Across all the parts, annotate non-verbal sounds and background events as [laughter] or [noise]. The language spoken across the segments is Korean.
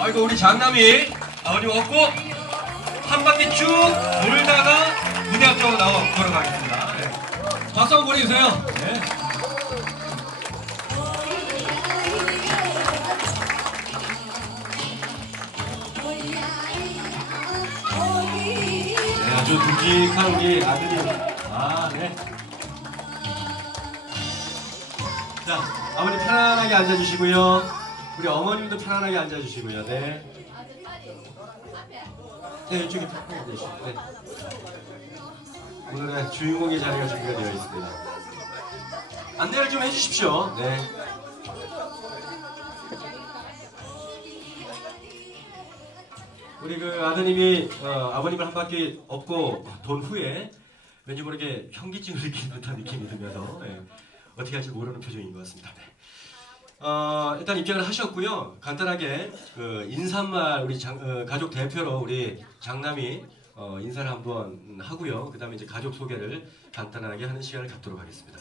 아이고 우리 장남이 아버님 업고 한 바퀴 쭉 돌다가 무대 앞쪽으로 나와 걸어가겠습니다. 네. 박수 한번 보내주세요. 네. 네, 아주 듬직한 우리 아들이. 아, 네. 자, 아버님 편안하게 앉아주시고요. 우리 어머님도 편안하게 앉아주시고요. 네. 네, 이쪽에 편하게 앉으시고. 네. 오늘의 주인공의 자리가 준비가 되어 있습니다. 안내를 좀 해주십시오. 네. 우리 그 아드님이 어, 아버님을 한 바퀴 업고 돈 후에 왠지 모르게 현기증을 [laughs] 느끼는 듯한 느낌이 들면서 예, 어떻게 할지 모르는 표정인 것 같습니다. 네. 어, 일단 입장을 하셨고요. 간단하게 그 인사말 우리 장, 어, 가족 대표로 우리 장남이 어, 인사를 한번 하고요. 그 다음에 이제 가족 소개를 간단하게 하는 시간을 갖도록 하겠습니다.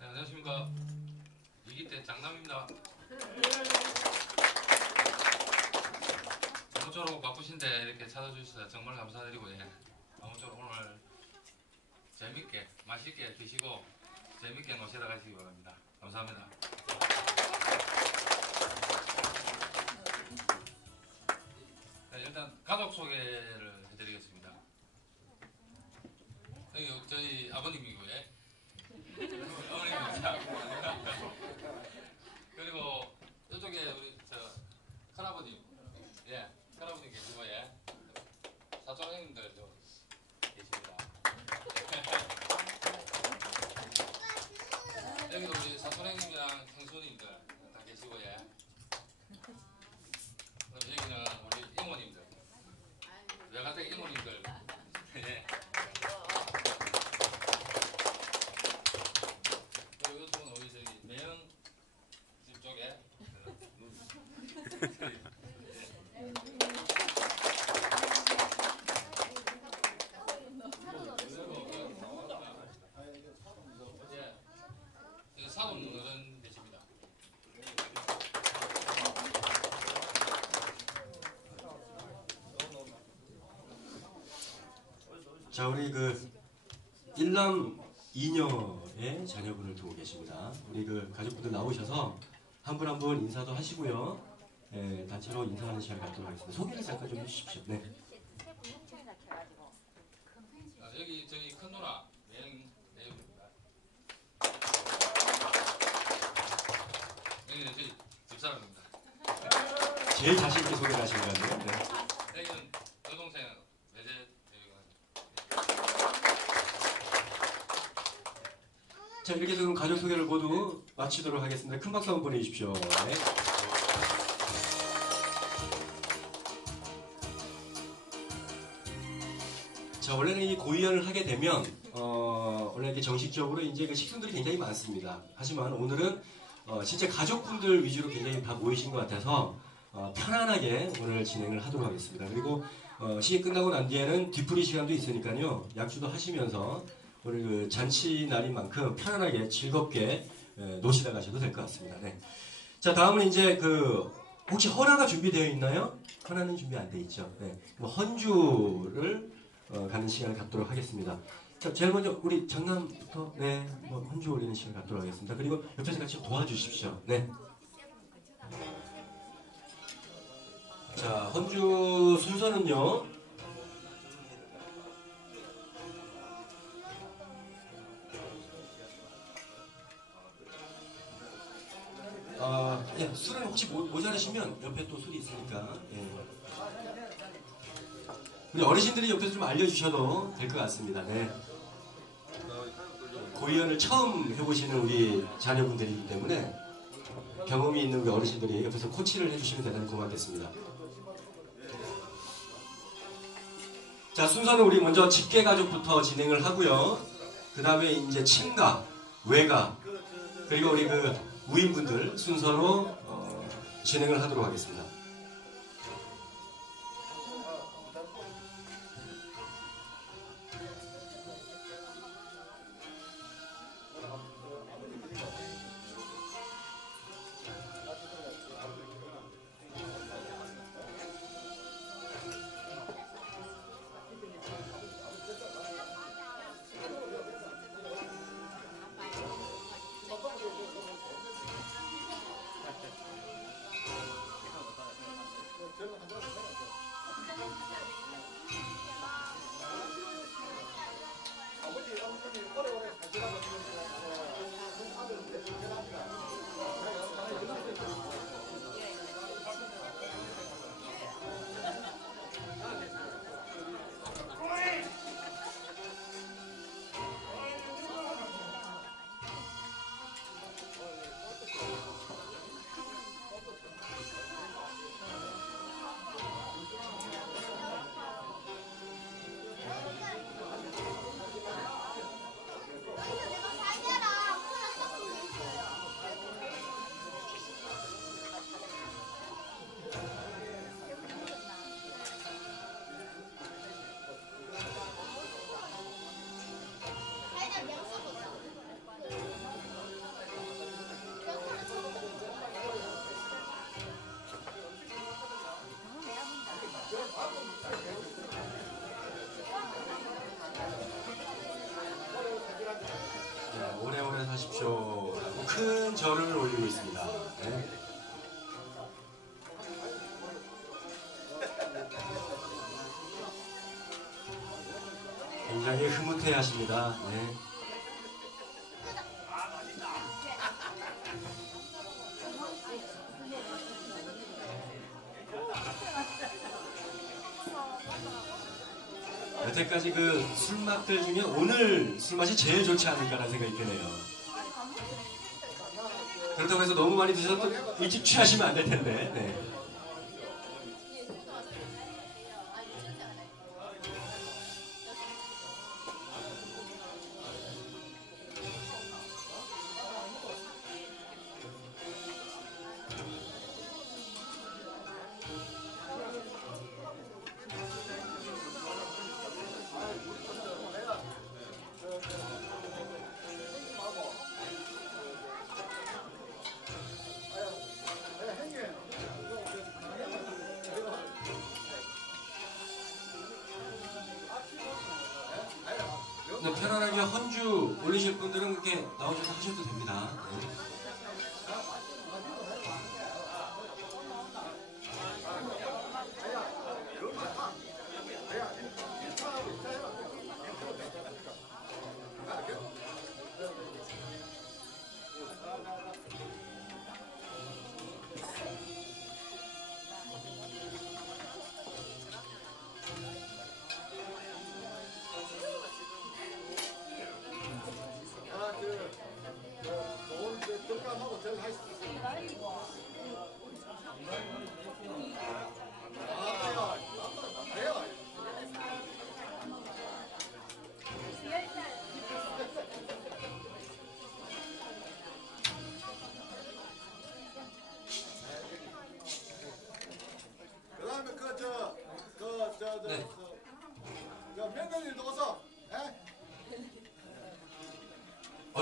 네, 안녕하십니까 이기태 장남입니다. 아무쪼록 바쁘신데 이렇게 찾아주셔서 정말 감사드리고 예. 아무쪼록 오늘 재밌게 맛있게 드시고 재밌게 노시다 가시기 바랍니다. 감사합니다. 네, 일단 가족 소개를 해드리겠습니다. 저희 아버님이고요. 예. 어머님입니다. 그리고 이쪽에 우리 저 큰아버님, 예, 큰아버님 계시고 예, 사촌 형님들도 계십니다. 여기도 우리 사촌 형님이랑 형수님들 다 계시고 예. 그리고 여기는 우리 이모님들, 외가댁 이모님들, 예. 그리고 이쪽은 우리 저기 매형 집 쪽에 예, 사돈 어른 계십니다. 자, 우리 그 일남 이녀의 자녀분을 두고 계십니다. 우리 그 가족분들 나오셔서 한분 한 분 인사도 하시고요. 예, 단체로 인사하는 시간 갖도록 하겠습니다. 소개를 잠깐 좀 해주십시오. 네. 아, 여기 저희 큰 누나 매형 매형입니다. 여기는 저희 집사람입니다. 제일 자신 있게 소개를 하신 것 같네요. 네. 여기는 여동생 외제 자, 이렇게 해서 가족 소개를 모두 마치도록 하겠습니다. 큰 박수 한번 보내주십시오. 네. 자, 원래는 이 고위원을 하게 되면 어, 원래 이렇게 정식적으로 이제 그 식순들이 굉장히 많습니다. 하지만 오늘은 어, 진짜 가족분들 위주로 굉장히 다 모이신 것 같아서 어, 편안하게 오늘 진행을 하도록 하겠습니다. 그리고 어, 시기 끝나고 난 뒤에는 뒤풀이 시간도 있으니까요. 약주도 하시면서 오늘 그 잔치 날인 만큼 편안하게 즐겁게 에, 노시다 가셔도 될 것 같습니다. 네. 자 다음은 이제 그 혹시 헌화가 준비되어 있나요? 헌화는 준비 안 돼 있죠. 네. 뭐 헌주를 어, 가는 시간을 갖도록 하겠습니다. 자 제일 먼저 우리 장남부터 네, 뭐 헌주 올리는 시간을 갖도록 하겠습니다. 그리고 옆에서 같이 도와주십시오. 네. 자 헌주 순서는요. 혹시 모, 모자라시면 옆에 또 술이 있으니까. 예. 우리 어르신들이 옆에서 좀 알려주셔도 될 것 같습니다. 네. 고위원을 처음 해보시는 우리 자녀분들이기 때문에 경험이 있는 우리 어르신들이 옆에서 코치를 해주시면 대단히 고맙겠습니다. 자, 순서는 우리 먼저 직계 가족부터 진행을 하고요. 그 다음에 이제 친가, 외가, 그리고 우리 그 우인분들 순서로 어, 진행을 하도록 하겠습니다. 절을 올리고 있습니다. 네. 굉장히 흐뭇해 하십니다. 네. 여태까지 그 술맛들 중에 오늘 술맛이 제일 좋지 않을까라는 생각이 드네요. 그렇다고 해서 너무 많이 드셔서 또 일찍 취하시면 안 될 텐데. 네. 네, 올리실 분들은 그렇게 나오셔서 하셔도 됩니다. 네.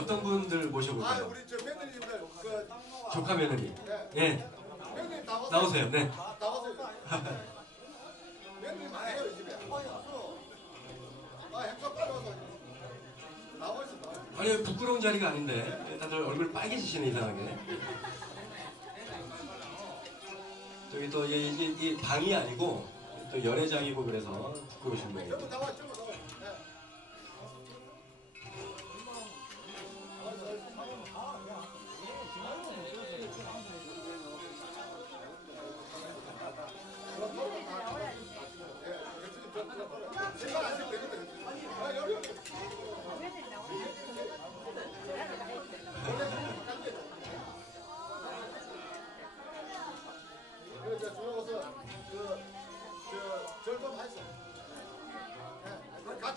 어떤 분들 아, 모셔볼까요? 우리 저 며느리들, 그, 조카 며느리. 예. 예, 며느리 나오세요. 나오세요. 네. 나오세요. 며느리 많아요, 이 집에. 아, 행사 빨리 와서. 나와 있어, 나와 있어. 아니 부끄러운 자리가 아닌데 다들 얼굴 빨개지시네 이상하게. 저기 또 이, 이, 이 방이 아니고 또 연회장이고 그래서 부끄러우신 모양이에요.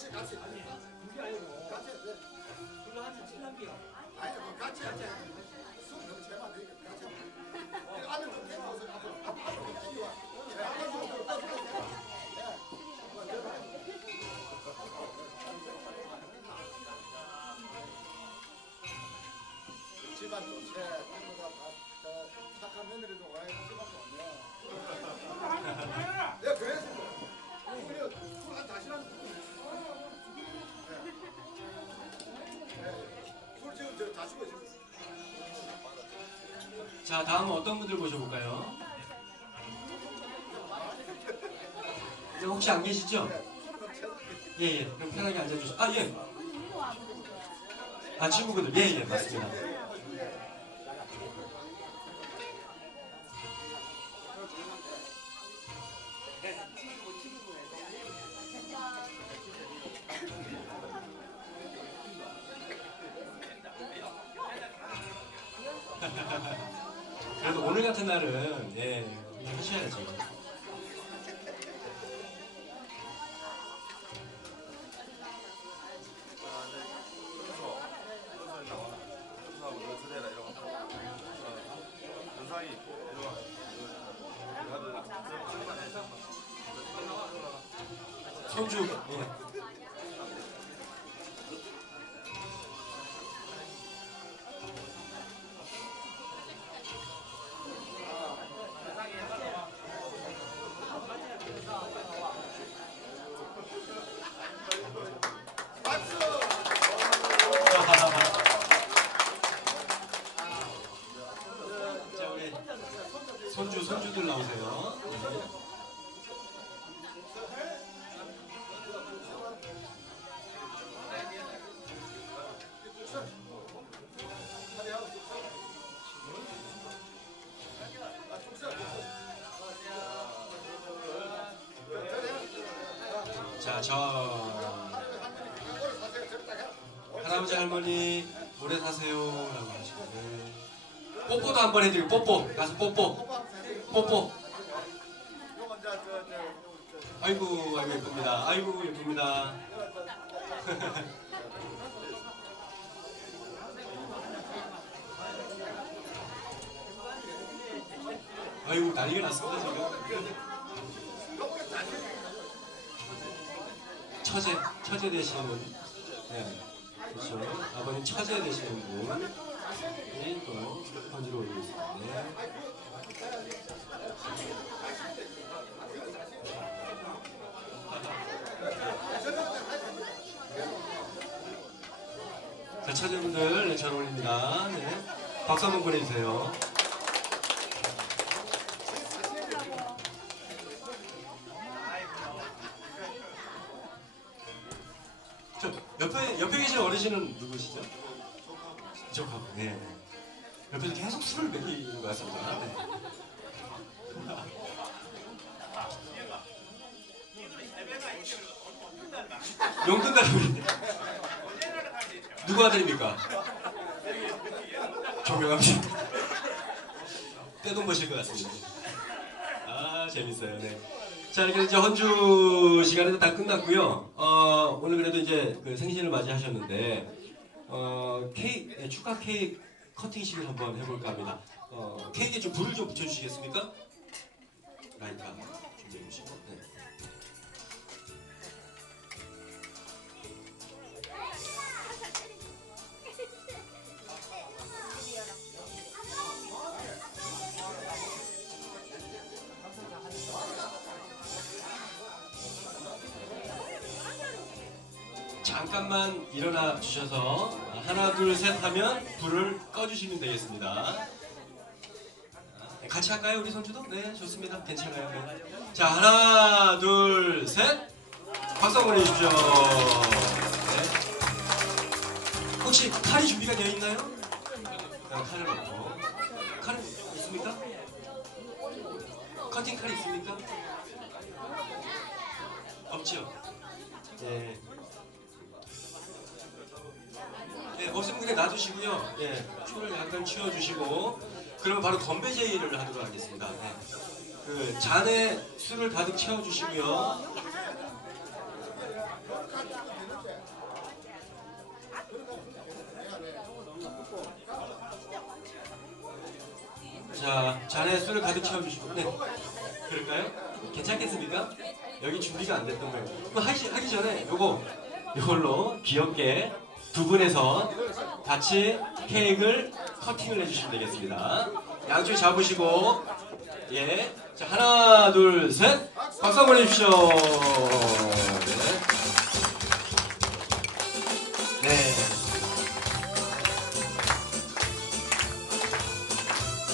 예, 같이, 자 다음은 어떤 분들 모셔볼까요? 네, 혹시 안 계시죠? 예예. 그럼 편하게 앉아주시죠. 아 예. 아 친구분들 예예 맞습니다. [laughs] 그래도 오늘 같은 날은 예 하셔야죠. 자, 저 할아버지 할머니 오래 사세요라고 하시고 네. 뽀뽀도 한 번 해드리고 뽀뽀. 가서 뽀뽀. 뽀뽀. 아이고 아이고 예쁩니다. 아이고 예쁩니다. [laughs] 아이고 난리가 났습니다 지금 처제 처제 되시는 네 그렇죠 아버님 처제 되시는 분이 또 편지를 올리고 있습니다 네. 자, 처제분들, 네, 잘 어울립니다. 네. 박수 한번 보내주세요. 계신 어르신은 누구시죠? 조카분, 네. 옆에서 계속 술을 먹이는 것 같습니다. 네. 용돈 달라고 누구 아들입니까? 씨. 떼돈 버실 것 같습니다. 아, 재밌어요. 네. 자, 이렇게 이제 헌주 시간에도 다 끝났고요. 어, 오늘 그래도 이제 그 생신을 맞이하셨는데, 어, 케이크, 네, 축하 케이크 커팅식을 한번 해볼까 합니다. 어, 케이크에 좀 불을 좀 붙여주시겠습니까? 라이터 잠깐만 일어나 주셔서 하나 둘 셋 하면 불을 꺼주시면 되겠습니다. 네, 같이 할까요 우리 손주도? 네 좋습니다. 괜찮아요. 네. 자 하나 둘 셋. 박수 한번 해주십시오. 네. 혹시 칼이 준비가 되어 있나요? 네, 칼을 넣고 칼 있습니까? 커팅 칼 있습니까? 없죠. 네. 네, 없으면 그냥 놔두시고요. 예, 초를 약간 치워주시고, 그러면 바로 건배 제의를 하도록 하겠습니다. 네. 그 잔에 술을 가득 채워주시고요. 자, 잔에 술을 가득 채워주시고, 네. 그럴까요? 괜찮겠습니까? 여기 준비가 안 됐던 거예요. 하기, 하기 전에 요거, 이걸로 귀엽게 두 분에서 같이 케이크를 커팅을 해주시면 되겠습니다. 양쪽 잡으시고, 예. 자, 하나, 둘, 셋. 박수 한번 해주십시오. 네. 네.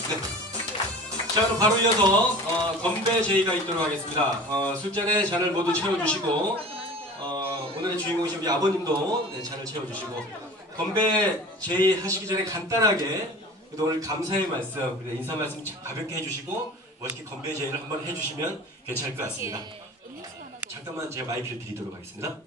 네. 자, 그럼 바로 이어서 어, 건배 제의가 있도록 하겠습니다. 어, 술잔에 잔을 모두 채워주시고 어, 오늘의 주인공이신 우리 아버님도 네, 잔을 채워주시고 건배 제의 하시기 전에 간단하게 오늘 감사의 말씀, 그리고 인사 말씀 자- 가볍게 해주시고 멋있게 건배 제의를 한번 해주시면 괜찮을 것 같습니다. 잠깐만 제가 마이크를 드리도록 하겠습니다.